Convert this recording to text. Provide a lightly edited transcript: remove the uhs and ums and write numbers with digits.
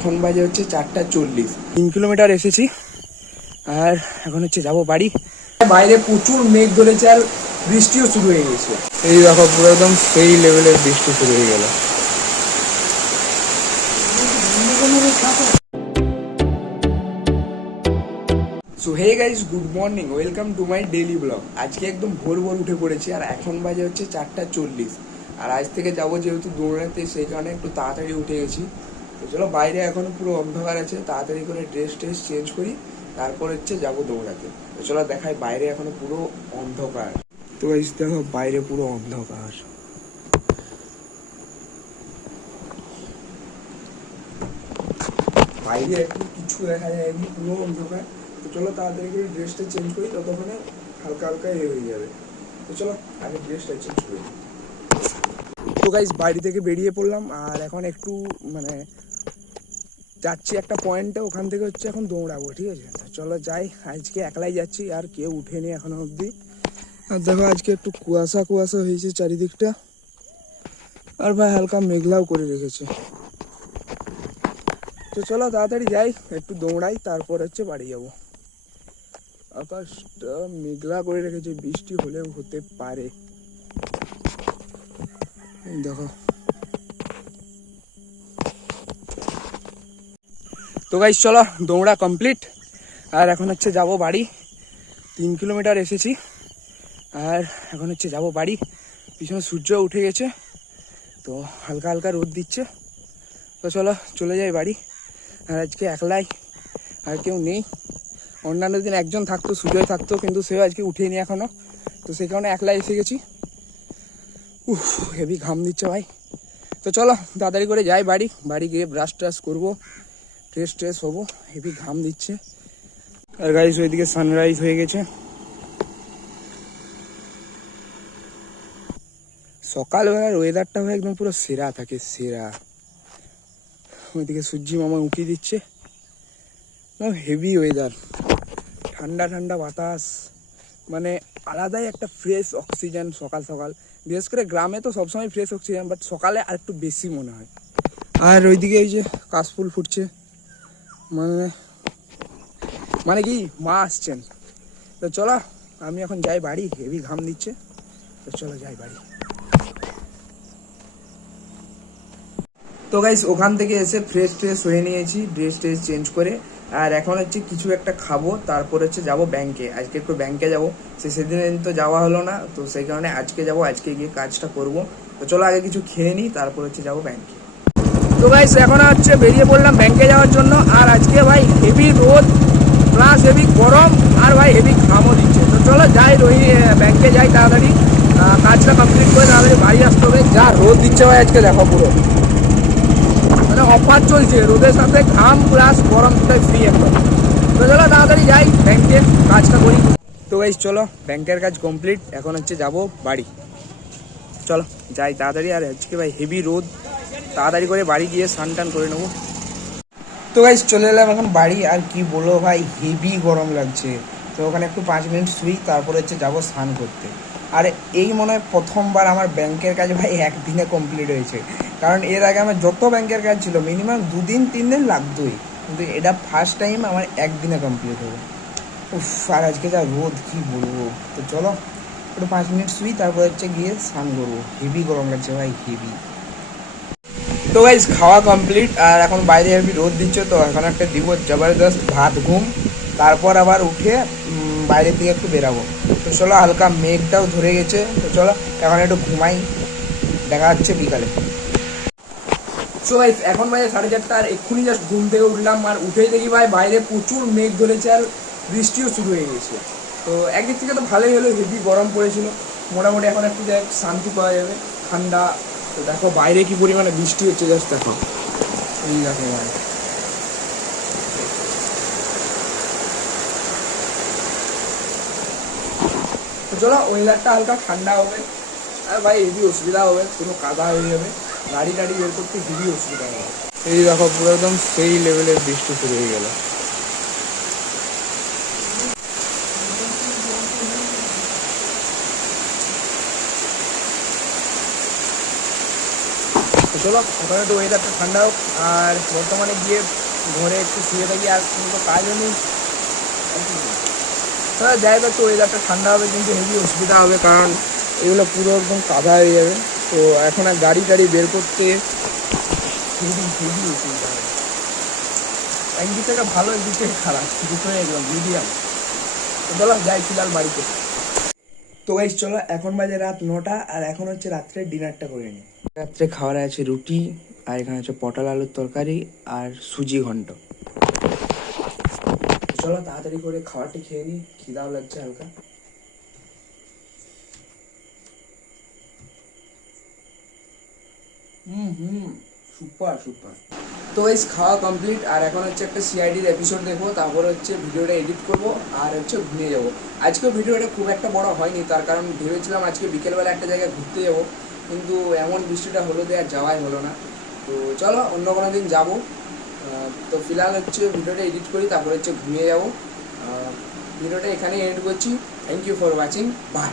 এখন বাজে হচ্ছে 4:40। 3 কিলোমিটার এসেছি আর এখন হচ্ছে যাবো বাড়ি। বাইরে প্রচুর মেঘ ধরেছে আর বৃষ্টিও শুরু হয়ে গেছে। এই দেখো পুরো একদম সেই লেভেলের বৃষ্টি শুরু হয়ে গেল। So hey guys, good morning, welcome to my daily blog. আজকে একদম ভোর ভোর উঠে পড়েছি আর এখন বাজে হচ্ছে 4:40। আর আজ থেকে যাবো যেহেতু দৌড়াতে, সেই কারণে একটু তাড়াতাড়ি উঠে গেছি। তো চলো, বাইরে এখনো পুরো অন্ধকার আছে, তাড়াতাড়ি করে ড্রেস চেঞ্জ করি, তারপর হচ্ছে যাবো দৌড়াতে। তো চলো দেখাই, বাইরে এখনো পুরো অন্ধকার। তো গাইস দেখো, বাইরে পুরো অন্ধকার। বাইরে একটু কিছু দেখা যায়নি, পুরো অন্ধকার। তো চলো তাড়াতাড়ি করে ড্রেসটা চেঞ্জ করি, ততক্ষণে হালকা হালকা হয়ে যাবে। তো চলো আগে ড্রেসটা চেঞ্জ করি। তো গাইস বাড়ি থেকে বেরিয়ে পড়লাম আর এখন একটু যাচ্ছি একটা পয়েন্টে, ওখান থেকে হচ্ছে এখন দৌড়াবো, ঠিক আছে? তো চলো যাই। আজকে একলাই যাচ্ছি আর কেউ উঠেনি এখনো অবধি। আর দেখো আজকে একটু কুয়াশা কুয়াশা হয়েছে চারিদিকটা, আর ভাই হালকা মেঘলাও করে রেখেছে। তো চলো তাড়াতাড়ি যাই, একটু দৌড়াই, তারপর হচ্ছে বাড়ি যাবো। আকাশটা মেঘলা করে রেখেছে, বৃষ্টি হলেও হতে পারে। দেখো, তো গাইস চলো দৌড়া কমপ্লিট আর এখন হচ্ছে যাব বাড়ি। 3 কিলোমিটার এসেছি আর এখন হচ্ছে যাব বাড়ি। পিছনে সূর্য উঠে গেছে, তো হালকা হালকা রোদ দিচ্ছে। তো চলো চলে যাই বাড়ি। আর আজকে একলাই, আর কেউ নেই। অন্যান্য দিন একজন থাকতো, সুজয় থাকতো, কিন্তু সেও আজকে উঠেনি এখনো, তো সেই কারণে একলাই এসে গেছি। হেভি ঘাম দিচ্ছে ভাই। তো চলো তাড়াতাড়ি করে যাই বাড়ি। বাড়ি গিয়ে ব্রাশ ট্রাশ করবো, ট্রেস হবো। হেভি ঘাম দিচ্ছে। আর গাইস ওইদিকে সানরাইজ হয়ে গেছে। সকালবেলার ওয়েদারটা ভাই একদম পুরো সেরা থাকে, সেরা। ওইদিকে সূর্যি মামা উঁকি দিচ্ছে, হেভি ওয়েদার, ঠান্ডা ঠান্ডা বাতাস, মানে আলাদাই একটা ফ্রেশ অক্সিজেন সকাল সকাল। বিশেষ করে গ্রামে তো সবসময় ফ্রেশ অক্সিজেন, বাট সকালে আর একটু বেশি মনে হয়। আর ওইদিকে এই যে কাশফুল ফুটছে, মানে কি মা আসছেন। তো চলো আমি এখন যাই বাড়ি, হেভি ঘাম দিচ্ছে। তো চলো যাই বাড়ি। তো গাইস ওখান থেকে এসে ফ্রেশ হয়ে নিয়েছি, ড্রেস চেঞ্জ করে। আর এখন হচ্ছে কিছু একটা খাবো, তারপর হচ্ছে যাবো ব্যাংকে। আজকে একটু ব্যাংকে যাবো, সেদিন তো যাওয়া হলো না, তো সেই কারণে আজকে যাবো, আজকে গিয়ে কাজটা করব। তো চলো আগে কিছু খেয়ে নিই, তারপর হচ্ছে যাবো ব্যাংকে। তো গাইস এখন হচ্ছে বেরিয়ে পড়লাম ব্যাংকে যাওয়ার জন্য। আর আজকে ভাই হেভি রোদ প্লাস হেভি গরম, আর ভাই হেভি ঘামও দিচ্ছে। তো চলো যাই, ব্যাংকে যাই তাড়াতাড়ি, কাজটা কমপ্লিট করে তাড়াতাড়ি বাড়ি আসতে হবে। যা রোদ দিচ্ছে ভাই আজকে, দেখো পুরো মানে অফার চলছে, রোদের সাথে ঘাম প্লাস গরম দুটাই ফ্রি একদম। তো চলো তাড়াতাড়ি যাই ব্যাংকে, কাজটা করি। তো গাইস চলো, ব্যাংকের কাজ কমপ্লিট, এখন হচ্ছে যাবো বাড়ি। চলো যাই তাড়াতাড়ি। আর আজকে ভাই হেভি রোদ, তাড়াতাড়ি করে বাড়ি গিয়ে স্নান টান করে নেবো। তো গাইস চলে এলাম এখন বাড়ি। আর কি বলবো ভাই, হেভি গরম লাগছে। তো ওখানে একটু 5 মিনিট শুই, তারপরে হচ্ছে যাবো স্নান করতে। আর এই মনে হয় প্রথমবার আমার ব্যাংকের কাজ ভাই একদিনে কমপ্লিট হয়েছে। কারণ এর আগে আমার যত ব্যাংকের কাজ ছিল মিনিমাম 2-3 দিন লাগতোই, কিন্তু এটা ফার্স্ট টাইম আমার একদিনে কমপ্লিট হলো। উফ, আর আজকে যা রোদ, কি বলবো। তো চলো একটু 5 মিনিট শুই, তারপর হচ্ছে গিয়ে স্নান করবো। হেভি গরম লাগছে ভাই, হেভি। তো গাইস খাওয়া কমপ্লিট আর এখন বাইরে হেভি রোদ দিচ্ছে, তো এখন একটা দিব জবরদস্ত ভাত ঘুম, তারপর আবার উঠে বাইরের দিকে একটু বেরাবো। তো চলো, হালকা মেঘটাও ধরে গেছে, তো চলো এখন একটু ঘুমাই, দেখা যাচ্ছে বিকালে। সো গাইস এখন বাজে 4:30 আর এক্ষুনি জাস্ট ঘুম থেকে উঠলাম। আর উঠেই দেখি ভাই বাইরে প্রচুর মেঘ ধরেছে আর বৃষ্টিও শুরু হয়ে গেছে। তো একদিক থেকে তো ভালোই হলো, হেভি গরম পড়েছিল, মোটামুটি এখন একটু শান্তি পাওয়া যাবে, ঠান্ডা। তো দেখো বাইরে কি পরিমাণে বৃষ্টি হচ্ছে, জাস্ট দেখো, এই দেখো ভাই। তো চলো ওয়েদারটা হালকা ঠান্ডা হবে, আর ভাই হেভি অসুবিধা হবে, কোনো কাদা হয়ে যাবে, গাড়ি টাড়ি বের করতে হেভি অসুবিধা হবে। এই দেখো পুরো একদম সেই লেভেলের বৃষ্টি শুরু হয়ে গেল। চলো ওখানে একটু ওয়েদারটা ঠান্ডা হোক, আর বর্তমানে গিয়ে ঘরে একটু শুয়ে থাকি, আর কোনো কাজও নেই। হ্যাঁ যাই হোক, একটু ওয়েদারটা ঠান্ডা হবে, কিন্তু হেভি অসুবিধা হবে, কারণ এগুলো পুরো একদম কাদা হয়ে যাবে। তো এখন আর গাড়ি টাড়ি বের করতে হেভি হেভি অসুবিধা হবে। একদিক থেকে ভালো, একদিক থেকে খারাপ, দুটোই একদম মিডিয়াম। তো চলো যাই ফিলহাল বাড়িতে। তো গাইস চলো, এখন বাজে রাত 9টা, আর এখন হচ্ছে রাত্রে ডিনারটা করে নিই। রাত্রে খাওয়ার আছে রুটি, আর এখানে হচ্ছে পটল আলুর তরকারি আর সুজি ঘন্ট। চলো তাড়াতাড়ি করে খাবারটি খেয়ে নিই, খিদাও লাগছে হালকা। Super super. তো গাইস খাওয়া কমপ্লিট, আর এখন হচ্ছে একটা সিআইডির এপিসোড দেখবো, তারপরে হচ্ছে ভিডিওটা এডিট করব, আর হচ্ছে ঘুমিয়ে যাবো। আজকে ভিডিওটা খুব একটা বড় হয়নি, তার কারণ ভেবেছিলাম আজকে বিকেলবেলা একটা জায়গায় ঘুরতে যাবো, কিন্তু এমন বৃষ্টিটা হলো দিয়ে আর যাওয়াই হলো না। তো চলো অন্য কোনো দিন যাবো। তো ফিলহাল হচ্ছে ভিডিওটা এডিট করি, তারপরে হচ্ছে ঘুমিয়ে যাবো। ভিডিওটা এখানে এন্ড করছি। Thank you for watching, by.